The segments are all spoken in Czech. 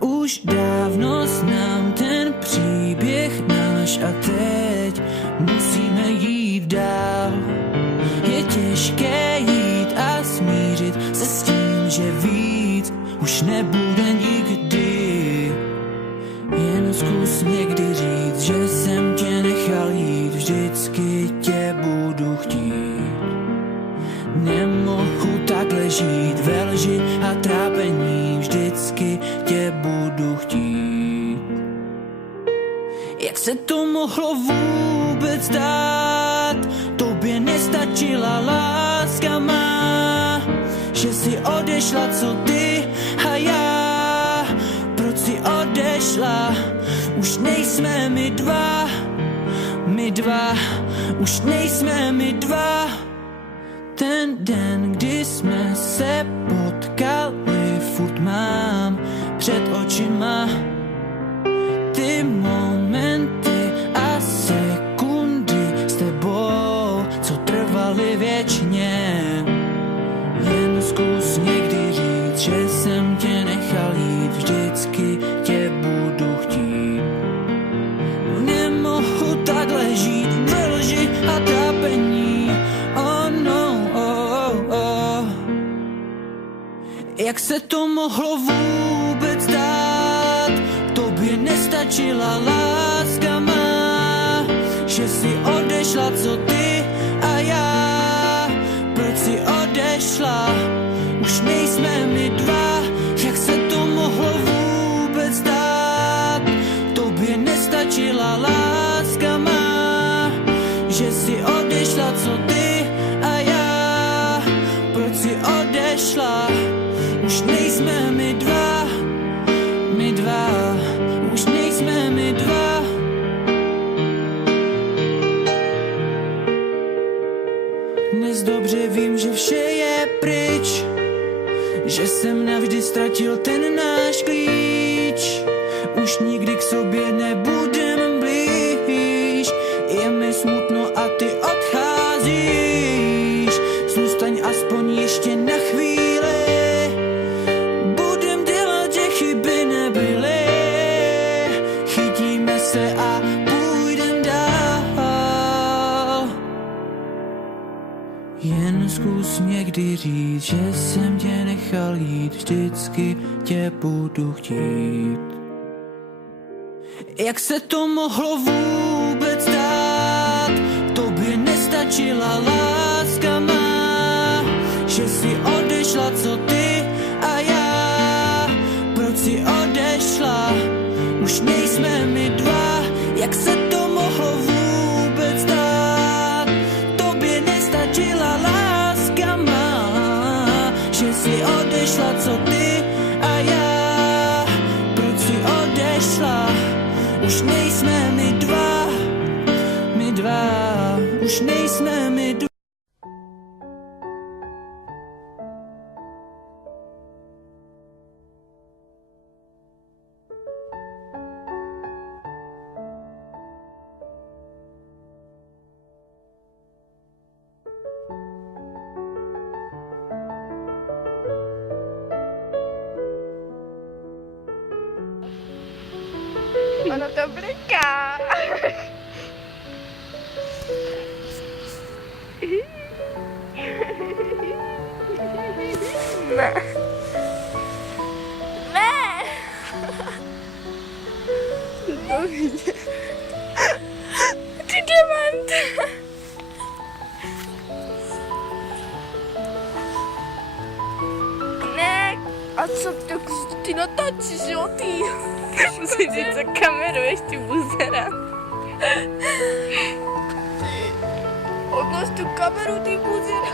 Už dávno znám ten příběh náš a teď musíme jít dál. Je těžké jít a smířit se s tím, že víc už nebude nikdy. Jen zkus někdy říct, že jsem tě nechal jít, vždycky tě budu chtít. Nemohu takhle žít ve lži a trápení, vždycky tě budu chtít. Jak se to mohlo vůbec dát? Tobě nestačila láska má, že si odešla, co ty a já. Proč si odešla? Už nejsme my dva, už nejsme my dva. Ten den, kdy jsme se potkali, furt mám před očima ty momenty a sekundy s tebou, co trvaly věčně. Jen zkus někdy říct, že jsem tě nechal jít, vždycky tě budu chtít. Nemohu takhle žít ve lži a trápení, oh no, oh, oh. Jak se to mohlo vůbec dát? Tobě nestačila láska má, že si odešla, co ty a já. Proč si odešla? Už nejsme my dva. Jak se to mohlo vůbec dát? Tobě nestačila láska má, že si odešla, co ty a já. Proč si odešla? Už nejsme my dva, už nejsme my dva. Dnes dobře vím, že vše je pryč, že jsem navždy ztratil ten náš klíč. Už nikdy k sobě nebudem blíž, je mi smutno a ty odcházíš. Zůstaň aspoň ještě na chvíli, budem dělat, že chyby nebyly. Chytíme se a půjdem dál. Jen zkus někdy říct, že jsem tě nechal jít, vždycky tě budu chtít. Jak se to mohlo vůbec dát? Tobě nestačila láska má, že si odešla, co ty a já. Proč si odešla? Už nejsme my dva. Jak se to mohlo vůbec dát? Tobě nestačila láska má, že si odešla, co ty a já. Proč si odešla? Už nejsme my dva, už nejsme my dva. Ono to bliká. Ne. Ne. To vidět. Ty diamant. Ne. A co ty natáčíš, jo ty? Musíš říct, co kameruješ, ty buzera. Odlož tu kameru, ty buzera.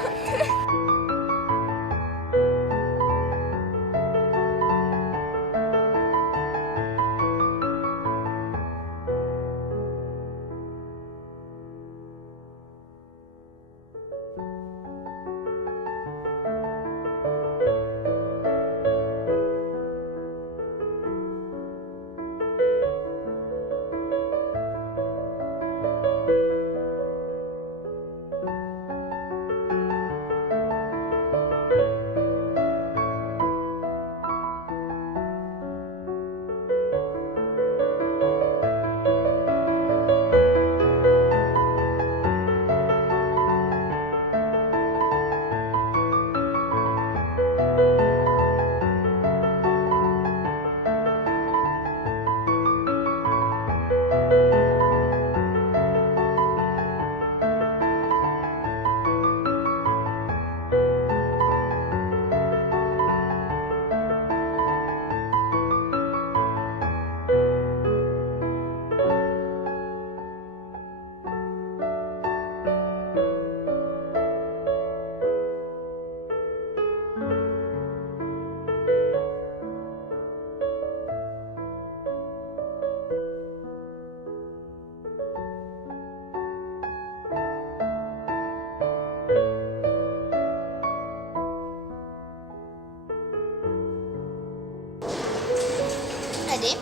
ready?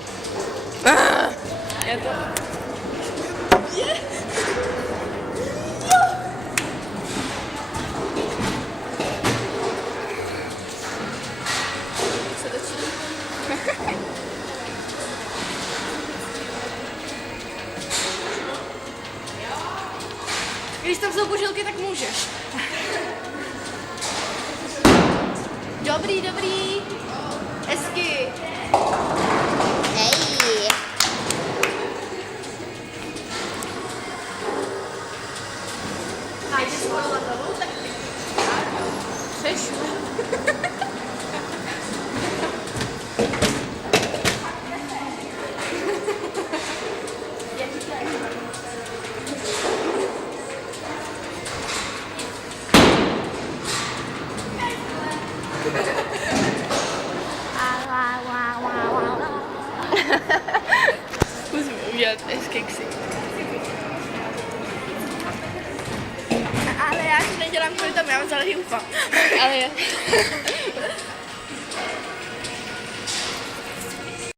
Já to... Se točí. Když tam jsou bužilky, tak můžeš. Dobrý, dobrý. Hezky. Hej. A když jsi hodila hlavou, tak ty. Přešlu. Musím udělat hezký ksik. Ale já to nedělám kvůli tomu, já mám zalehý ufa. Ale